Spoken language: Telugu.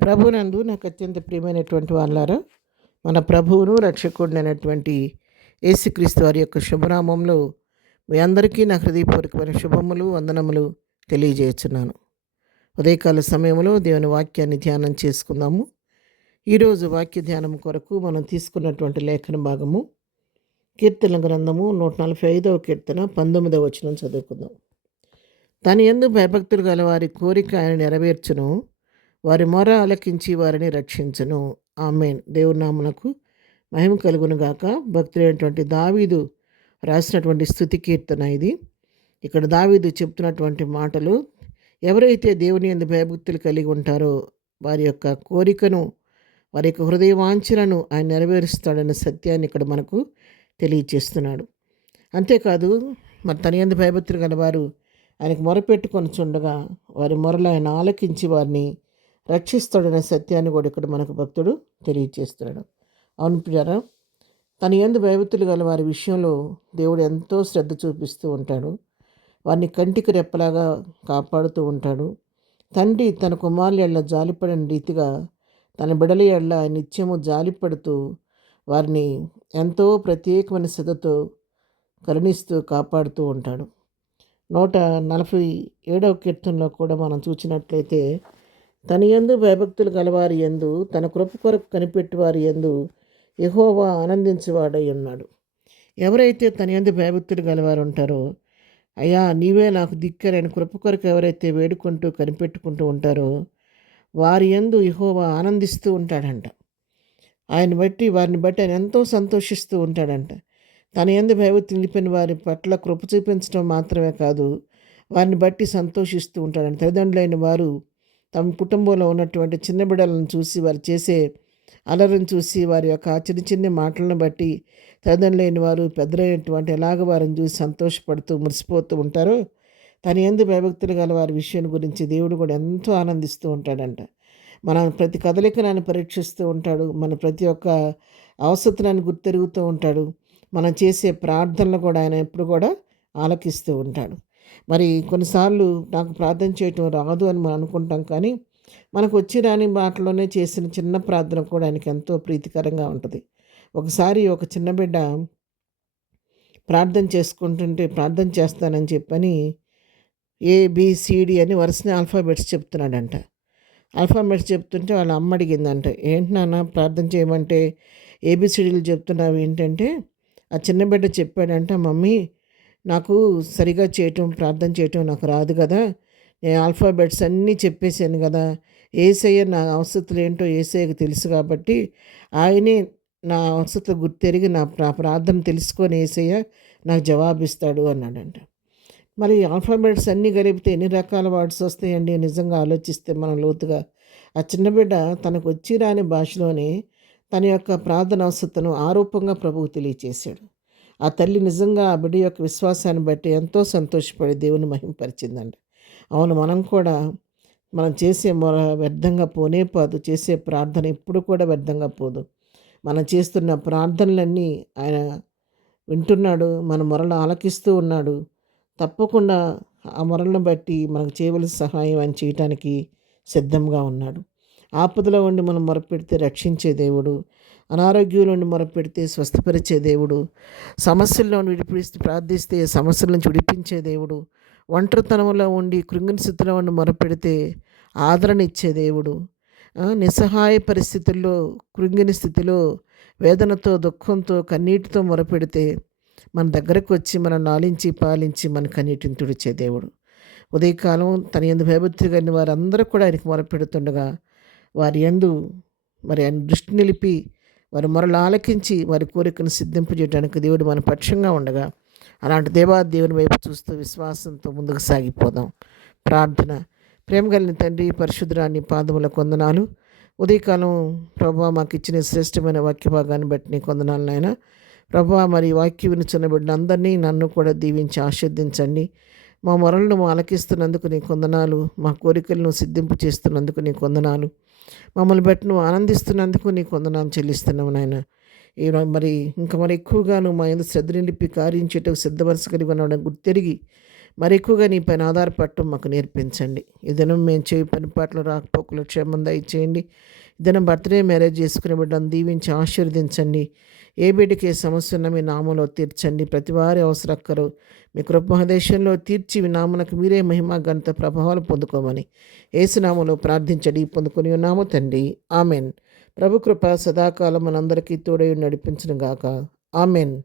ప్రభునందు నాకు అత్యంత ప్రియమైనటువంటి వాళ్ళారా, మన ప్రభువును రక్షకుడినైనటువంటి యేసుక్రీస్తు వారి యొక్క శుభనామంలో మీ అందరికీ నా హృదయపూర్వకమైన శుభములు వందనములు తెలియజేస్తున్నాను. ఉదయకాల సమయంలో దేవుని వాక్యాన్ని ధ్యానం చేసుకుందాము. ఈరోజు వాక్య ధ్యానం కొరకు మనం తీసుకున్నటువంటి లేఖన భాగము కీర్తన గ్రంథము 145వ కీర్తన 19వ వచనం చదువుకుందాం. తన యందు భయభక్తులు గల వారి కోరిక ఆయన నెరవేర్చును, వారి మొర ఆలకించి వారిని రక్షించును. ఆమేన్. దేవుని నామమునకు మహిమ కలుగును గాక. భక్తుడైనటువంటి దావీదు రాసినటువంటి స్తుతి కీర్తన ఇది. ఇక్కడ దావీదు చెప్తున్నటువంటి మాటలు, ఎవరైతే దేవుని యందు భయభక్తులు కలిగి ఉంటారో వారి యొక్క కోరికను, వారి యొక్క హృదయ వాంఛలను ఆయన నెరవేరుస్తాడన్న సత్యాన్ని ఇక్కడ మనకు తెలియచేస్తున్నాడు. అంతేకాదు, మరి తన యందు భయభక్తులు గలవారు ఆయనకు మొరపెట్టుకొనుచుండగా వారి మొరలు ఆయన ఆలకించి వారిని రక్షిస్తాడనే సత్యాన్ని కూడా ఇక్కడ మనకు భక్తుడు తెలియచేస్తున్నాడు. అవును ప్రియారా, తన యందు భయభక్తులు గల వారి విషయంలో దేవుడు ఎంతో శ్రద్ధ చూపిస్తూ ఉంటాడు. వారిని కంటికి రెప్పలాగా కాపాడుతూ ఉంటాడు. తండ్రి తన కుమారుల ఎడల జాలిపడిన రీతిగా తన బిడల ఎడల ఆయన నిత్యము జాలిపడుతూ వారిని ఎంతో ప్రత్యేకమైన శ్రద్ధతో కరుణిస్తూ కాపాడుతూ ఉంటాడు. 147వ కీర్తనలో కూడా మనం చూసినట్లయితే, తన యందు భయభక్తులు గలవారి యందు తన కృప కొరకు కనిపెట్టి వారి యందు యెహోవా ఆనందించువాడై ఉన్నాడు. ఎవరైతే తన యందు భయభక్తులు గలవారు ఉంటారో, అయ్యా నీవే నాకు దిక్కరని కృప కొరకు ఎవరైతే వేడుకుంటూ కనిపెట్టుకుంటూ ఉంటారో వారి యందు యెహోవా ఆనందిస్తూ ఉంటాడంట. వారిని బట్టి ఆయన ఎంతో సంతోషిస్తూ ఉంటాడంట. తన యందు భయభక్తులు నిలిపిన వారి పట్ల కృప చూపించడం మాత్రమే కాదు, వారిని బట్టి సంతోషిస్తూ ఉంటాడంట. తల్లిదండ్రులైన వారు తమ కుటుంబంలో ఉన్నటువంటి చిన్న బిడ్డలను చూసి, వారు చేసే అలరిని చూసి, వారి యొక్క చిన్న చిన్న మాటలను బట్టి తల్లిదండ్రులైన వారు పెద్దలైనటువంటి ఎలాగ వారిని చూసి సంతోషపడుతూ మురిసిపోతూ ఉంటారో, తన యందు భయభక్తులు గల వారి విషయం గురించి దేవుడు కూడా ఎంతో ఆనందిస్తూ ఉంటాడంట. మన ప్రతి కదలికను ఆయన పరీక్షిస్తూ ఉంటాడు. మన ప్రతి ఒక్క అవసరతను ఆయన గుర్తెరుగుతూ ఉంటాడు. మనం చేసే ప్రార్థనలు కూడా ఆయన ఎప్పుడు కూడా ఆలకిస్తూ ఉంటాడు. మరి కొన్నిసార్లు నాకు ప్రార్థన చేయటం రాదు అని మనం అనుకుంటాం, కానీ మనకు వచ్చి రాని మాటలోనే చేసిన చిన్న ప్రార్థన కూడా ఆయనకి ఎంతో ప్రీతికరంగా ఉంటుంది. ఒకసారి ఒక చిన్న బిడ్డ ప్రార్థన చేసుకుంటుంటే, ప్రార్థన చేస్తానని చెప్పని ABCD అని వరుసనే ఆల్ఫాబెట్స్ చెప్తున్నాడంట. ఆల్ఫాబెట్స్ చెప్తుంటే వాళ్ళ అమ్మ అడిగిందంట, ఏంటి నాన్న ప్రార్థన చేయమంటే ABCDలు చెప్తున్నావు ఏంటంటే, ఆ చిన్న బిడ్డ చెప్పాడంట, మమ్మీ నాకు సరిగా ప్రార్థన చేయటం నాకు రాదు కదా, నేను ఆల్ఫాబెట్స్ అన్నీ చెప్పేశాను కదా, యేసయ్య నా అవసరతలు ఏంటో యేసయ్యకు తెలుసు కాబట్టి ఆయనే నా అవసరతలు గుర్తెరిగి నా ప్రార్థన తెలుసుకొని యేసయ్య నాకు జవాబిస్తాడు అన్నాడంట. మరి ఆల్ఫాబెట్స్ అన్నీ కలిపితే ఎన్ని రకాల వర్డ్స్ వస్తాయండి నిజంగా ఆలోచిస్తే మనం లోతుగా. ఆ చిన్న బిడ్డ తనకు వచ్చి రాని భాషలోనే తన యొక్క ప్రార్థన అవసరతను ఆరూపంగా ప్రభువు తెలియచేశాడు. ఆ తల్లి నిజంగా ఆ బిడ్డ యొక్క విశ్వాసాన్ని బట్టి ఎంతో సంతోషపడి దేవుని మహిమపరిచిందండి. అవును, మనం కూడా మనం చేసే మొర వ్యర్థంగా పోనే పోదు. చేసే ప్రార్థన ఎప్పుడు కూడా వ్యర్థంగా పోదు. మనం చేస్తున్న ప్రార్థనలన్నీ ఆయన వింటున్నాడు. మన మొరలు ఆలకిస్తూ ఉన్నాడు. తప్పకుండా ఆ మొరలను బట్టి మనకు చేయవలసిన సహాయం ఆయన చేయటానికి సిద్ధంగా ఉన్నాడు. ఆపదలో ఉండి మనం మొరపెడితే రక్షించే దేవుడు, అనారోగ్యంలో ఉండి మొరపెడితే స్వస్థపరిచే దేవుడు, సమస్యల్లో విడిపిస్తే ప్రార్థిస్తే సమస్యల నుంచి విడిపించే దేవుడు, ఒంటరితనంలో ఉండి కృంగిన స్థితిలో ఉండి మొరపెడితే ఆదరణ ఇచ్చే దేవుడు, నిస్సహాయ పరిస్థితుల్లో కృంగిన స్థితిలో వేదనతో దుఃఖంతో కన్నీటితో మొరపెడితే మన దగ్గరకు వచ్చి మనం నాలించి పాలించి మన కన్నీటిని తుడిచే దేవుడు. ఉదయకాలం తన యందు భయభక్తులు కలిగిన వారందరూ కూడా ఆయనకు మొరపెడుతుండగా వారి యందు మరి ఆయన దృష్టి నిలిపి వారి మొరలు ఆలకించి వారి కోరికను సిద్ధింపజేయడానికి దేవుడు మన పక్షంగా ఉండగా, అలాంటి దేవుని వైపు చూస్తూ విశ్వాసంతో ముందుకు సాగిపోదాం. ప్రార్థన. ప్రేమ కలిగిన తండ్రి, పరిశుద్ధురాని పాదములకు వందనాలు. ఉదయకాలం ప్రభువా మాకు ఇచ్చిన శ్రేష్టమైన వాక్య భాగాన్ని బట్టి నీకు వందనాలు నాయన. ప్రభువా, మరి వాక్య వినుచున్న బిడ్డలందరినీ నన్ను కూడా దీవించి ఆశీర్వదించండి. మా మొరలను ఆలకిస్తున్నందుకు నీకు వందనాలు. మా కోరికలను సిద్ధింపు చేస్తున్నందుకు నీకు వందనాలు. మమ్మల్ని బట్టి నువ్వు ఆనందిస్తున్నందుకు నీకు వందనాలు చెల్లిస్తున్నావు నాయన. మరి ఇంకా ఎక్కువగా నువ్వు మా యందు శ్రద్ధ నిలిపి కార్యం చేయటకు సిద్ధ మనసు కలిగి ఉన్నాడని గుర్తెరిగి మరి ఎక్కువగా నీ పైన ఆధారపడటం మాకు నేర్పించండి. ఈ దినం మేము చేయి పని పాటలు రాకపోకలు క్షేమం దయచేయండి. ఈ దినం బర్త్డే మ్యారేజ్ చేసుకునే బిడ్డను దీవించి ఆశీర్వదించండి. ఏ బిడ్డకి ఏ సమస్య ఉన్నా మీ నామంలో తీర్చండి. ప్రతి వారి అవసరక్కరు మీ కృప మహదేశంలో తీర్చి మీ నామునకు మీరే మహిమ ఘనత ప్రభావాలు పొందుకోమని యేసునామములో ప్రార్థించడి పొందుకొని ఉన్నాము తండ్రి. ఆమెన్. ప్రభు కృప సదాకాలం మనందరికీ తోడై నడిపించును గాక. ఆమెన్.